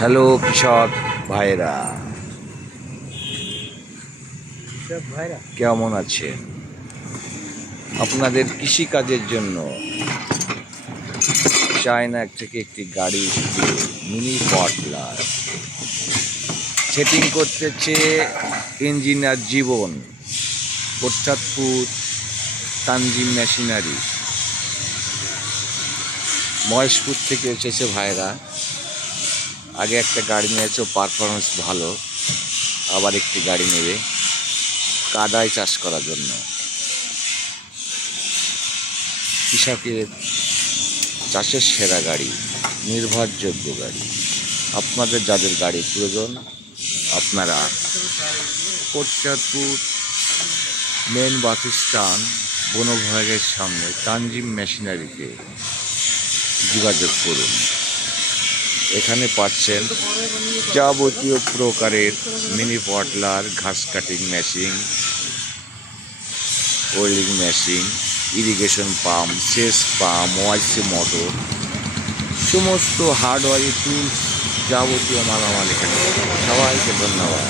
Hello কৃষক ভাইরা, কেমন আছেন? আপনাদের কৃষিকাজের জন্য চায়না থেকে একটি গাড়ি এসেছে, মিনি পটলার। সেটিং করতেছে ইঞ্জিনিয়ার জীবন, কোটচাঁদপুর তানজিম মেশিনারি। মহেশপুর থেকে এসেছে ভাইরা। আগে একটা গাড়ি নিয়েছে, পারফরমেন্স ভালো, আবার একটি গাড়ি নেবে কাদায় চাষ করার জন্য। কৃষকের চাষের সেরা গাড়ি, নির্ভরযোগ্য গাড়ি। আপনাদের যাদের গাড়ি প্রয়োজন, আপনারা কোটচাঁদপুর মেন বাস স্ট্যান্ড বনবিভাগের সামনে তানজিম মেশিনারিতে যোগাযোগ করুন। এখানে পাচ্ছেন যাবতীয় প্রকারের মিনি পটলার, ঘাস cutting machine, welding machine, irrigation pump, সেচ পাম্প, ওয়াইসি মোটর, সমস্ত হার্ডওয়্যার টুলস, যাবতীয় মালামাল এখানে। সবাইকে ধন্যবাদ।